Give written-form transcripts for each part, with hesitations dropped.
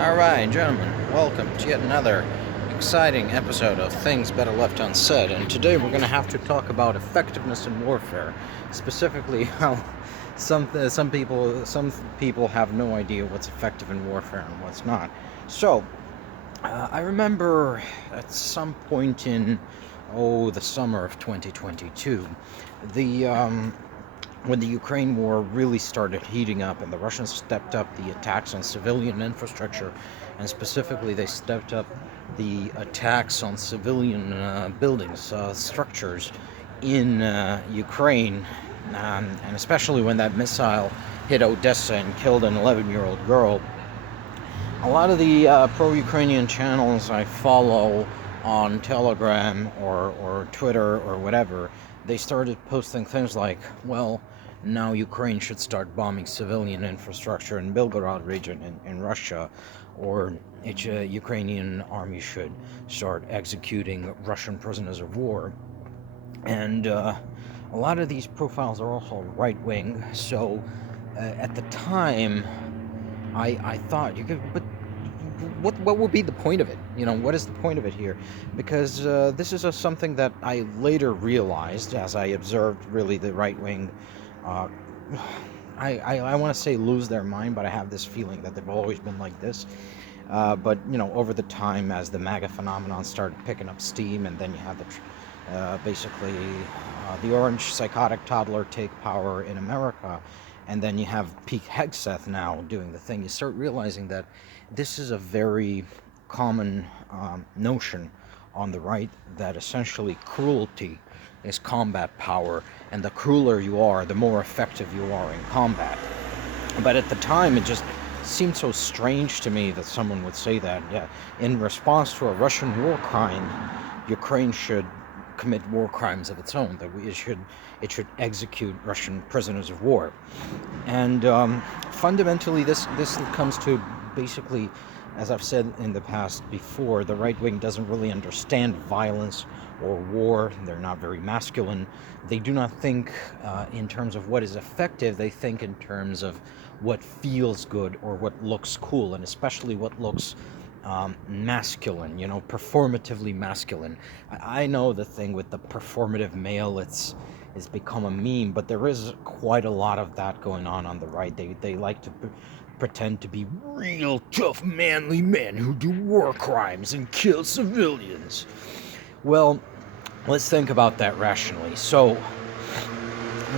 Alright, gentlemen, welcome to yet another exciting episode of Things Better Left Unsaid. And today we're going to have to talk about effectiveness in warfare, specifically how some people have no idea what's effective in warfare and what's not. So, I remember at some point in the summer of 2022, the when the Ukraine war really started heating up and the Russians stepped up the attacks on civilian infrastructure, and specifically they stepped up the attacks on civilian buildings, structures in Ukraine, and especially when that missile hit Odessa and killed an 11-year-old girl. A lot of the pro-Ukrainian channels I follow on Telegram or Twitter or whatever, they started posting things like, well, now Ukraine should start bombing civilian infrastructure in Belgorod region in Russia, or Ukrainian army should start executing Russian prisoners of war. And a lot of these profiles are also right-wing, so at the time I thought you could, but what would be the point of it? What is the point of it here? Because this is something that I later realized as I observed really the right wing. I want to say lose their mind, but I have this feeling that they've always been like this. But over the time, as the MAGA phenomenon started picking up steam, and then you have basically the orange psychotic toddler take power in America, and then you have Pete Hegseth now doing the thing, you start realizing that this is a very common notion on the right, that essentially cruelty is combat power, and the crueler you are, the more effective you are in combat. But at the time, it just seemed so strange to me that someone would say that, yeah, in response to a Russian war crime, Ukraine should commit war crimes of its own, that it should execute Russian prisoners of war. And fundamentally, this comes to basically, as I've said in the past before, the right wing doesn't really understand violence or war. They're not very masculine. They do not think in terms of what is effective. They think in terms of what feels good or what looks cool, and especially what looks masculine, performatively masculine. I know the thing with the performative male, it's become a meme, but there is quite a lot of that going on the right. They like to pretend to be real tough, manly men who do war crimes and kill civilians. Well, let's think about that rationally. So,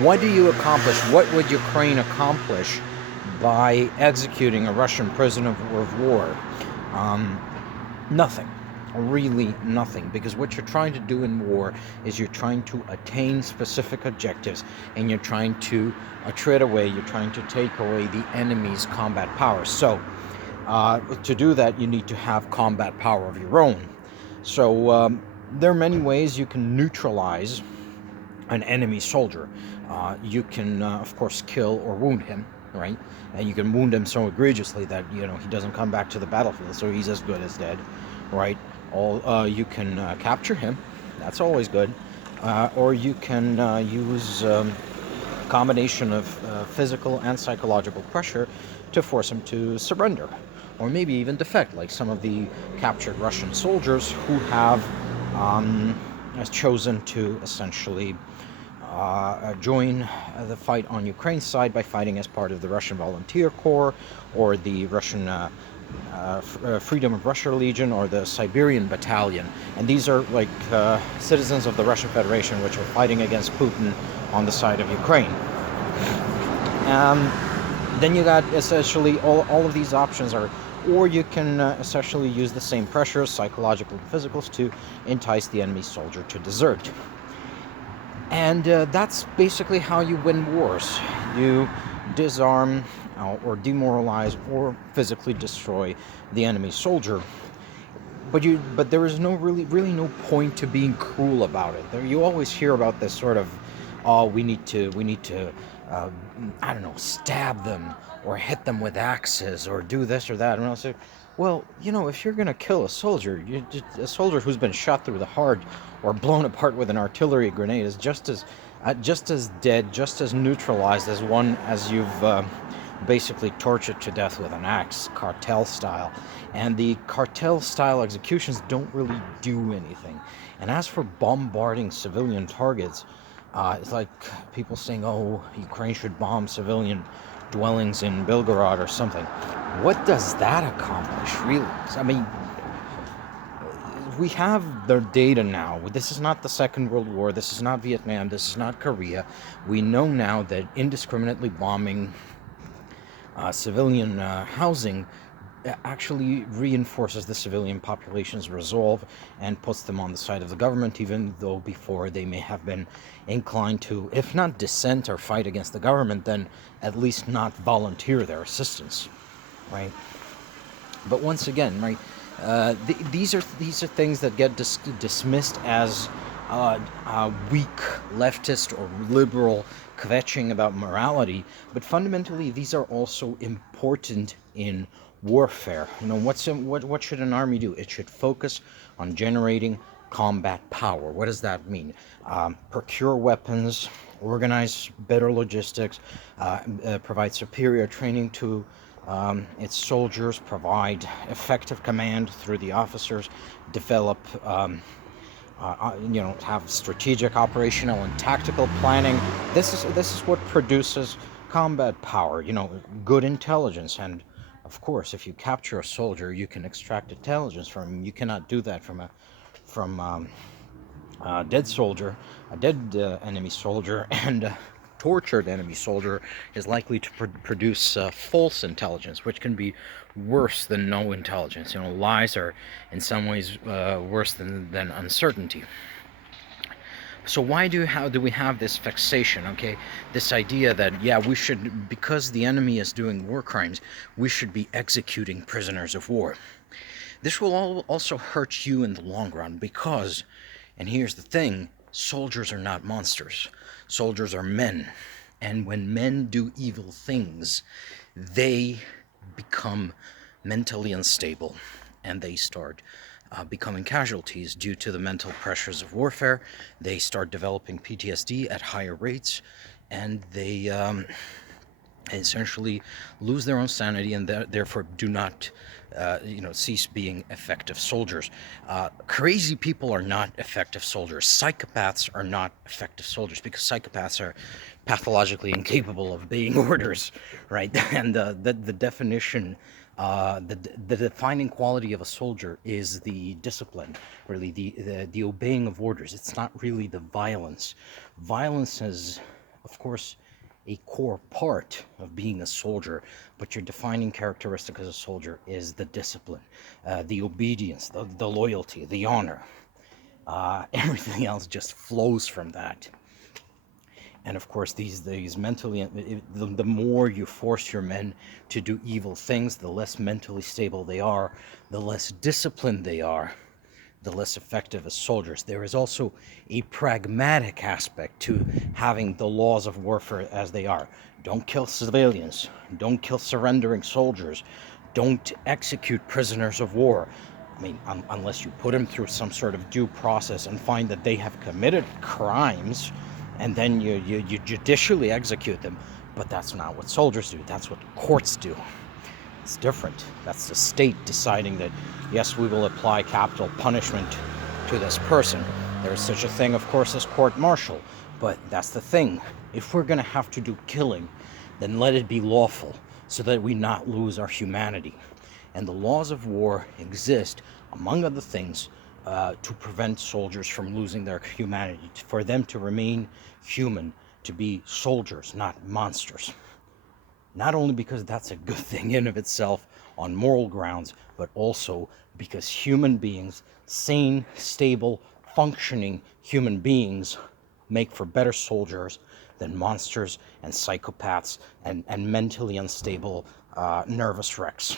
what do you accomplish? What would Ukraine accomplish by executing a Russian prisoner of war? Nothing. Really nothing. Because what you're trying to do in war is you're trying to attain specific objectives, and you're trying to you're trying to take away the enemy's combat power. So, to do that, you need to have combat power of your own. So, there are many ways you can neutralize an enemy soldier. You can, of course, kill or wound him, right? And you can wound him so egregiously that, he doesn't come back to the battlefield, so he's as good as dead, right? You can capture him. That's always good. Or you can use a combination of physical and psychological pressure to force him to surrender, or maybe even defect, like some of the captured Russian soldiers who have chosen to essentially join the fight on Ukraine's side by fighting as part of the Russian Volunteer Corps, or the Russian Freedom of Russia Legion, or the Siberian Battalion. And these are like citizens of the Russian Federation which are fighting against Putin on the side of Ukraine. Then you got essentially all of these options are, or you can essentially use the same pressures, psychological and physicals, to entice the enemy soldier to desert. And that's basically how you win wars. You disarm or demoralize or physically destroy the enemy soldier. But there is really no point to being cruel about it. You always hear about this sort of, we need to stab them or hit them with axes or do this or that. And I'll say, well, if you're going to kill a soldier, a soldier who's been shot through the heart or blown apart with an artillery grenade is just as dead, just as neutralized as one as you've basically tortured to death with an axe, cartel style. And the cartel style executions don't really do anything. And as for bombarding civilian targets, it's like people saying, oh, Ukraine should bomb civilian dwellings in Belgorod or something. What does that accomplish, really? I mean, we have the data now. This is not the Second World War. This is not Vietnam. This is not Korea. We know now that indiscriminately bombing civilian housing actually reinforces the civilian population's resolve and puts them on the side of the government, even though before they may have been inclined to, if not dissent or fight against the government, then at least not volunteer their assistance, right? But once again, right, these are things that get dismissed as weak leftist or liberal kvetching about morality, but fundamentally these are also important in warfare. You know, what should an army do? It should focus on generating combat power. What does that mean? Procure weapons, organize better logistics, provide superior training to its soldiers, provide effective command through the officers, develop have strategic, operational, and tactical planning. This is what produces combat power. You know, good intelligence, and of course, if you capture a soldier, you can extract intelligence from him. You cannot do that from a dead soldier, a dead enemy soldier, and tortured enemy soldier is likely to produce false intelligence, which can be worse than no intelligence. You know, lies are in some ways worse than uncertainty. So why do we have this fixation, okay? This idea that, yeah, we should, because the enemy is doing war crimes, we should be executing prisoners of war. This will also hurt you in the long run because, and here's the thing, soldiers are not monsters. Soldiers are men. And when men do evil things, they become mentally unstable and they start becoming casualties due to the mental pressures of warfare. They start developing PTSD at higher rates, and they essentially lose their own sanity and therefore do not cease being effective soldiers. Crazy people are not effective soldiers. Psychopaths are not effective soldiers because psychopaths are pathologically incapable of obeying orders, right? And the definition, the defining quality of a soldier is the discipline, really the obeying of orders. It's not really the violence. Violence is, of course, a core part of being a soldier, but your defining characteristic as a soldier is the discipline, the obedience, the loyalty, the honor. Everything else just flows from that. And of course, these mentally, the more you force your men to do evil things, the less mentally stable they are, the less disciplined they are, the less effective as soldiers. There is also a pragmatic aspect to having the laws of warfare as they are. Don't kill civilians. Don't kill surrendering soldiers. Don't execute prisoners of war. I mean, unless you put them through some sort of due process and find that they have committed crimes, and then you judicially execute them. But that's not what soldiers do. That's what courts do. It's different. That's the state deciding that, yes, we will apply capital punishment to this person. There's such a thing, of course, as court-martial. But that's the thing. If we're going to have to do killing, then let it be lawful so that we not lose our humanity. And the laws of war exist, among other things, to prevent soldiers from losing their humanity, for them to remain human, to be soldiers, not monsters. Not only because that's a good thing in of itself on moral grounds, but also because human beings, sane, stable, functioning human beings, make for better soldiers than monsters and psychopaths and mentally unstable nervous wrecks.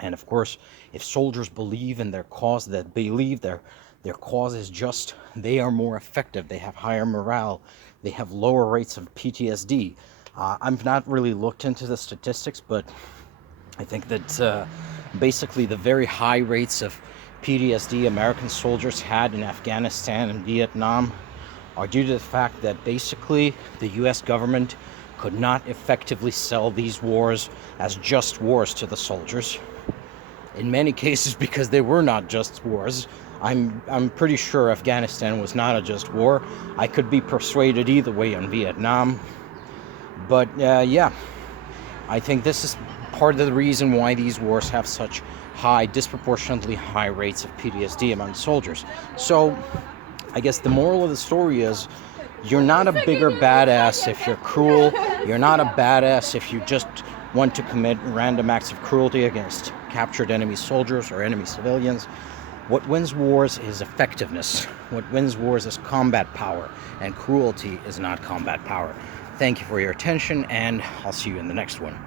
And of course, if soldiers believe in their cause, that believe their cause is just, they are more effective, they have higher morale, they have lower rates of PTSD. I've not really looked into the statistics, but I think that basically the very high rates of PTSD American soldiers had in Afghanistan and Vietnam are due to the fact that basically the US government could not effectively sell these wars as just wars to the soldiers. In many cases, because they were not just wars. I'm pretty sure Afghanistan was not a just war. I could be persuaded either way on Vietnam. But yeah, I think this is part of the reason why these wars have such high, disproportionately high rates of PTSD among soldiers. So I guess the moral of the story is, you're not a bigger badass if you're cruel. You're not a badass if you just want to commit random acts of cruelty against captured enemy soldiers or enemy civilians. What wins wars is effectiveness. What wins wars is combat power, and cruelty is not combat power. Thank you for your attention, and I'll see you in the next one.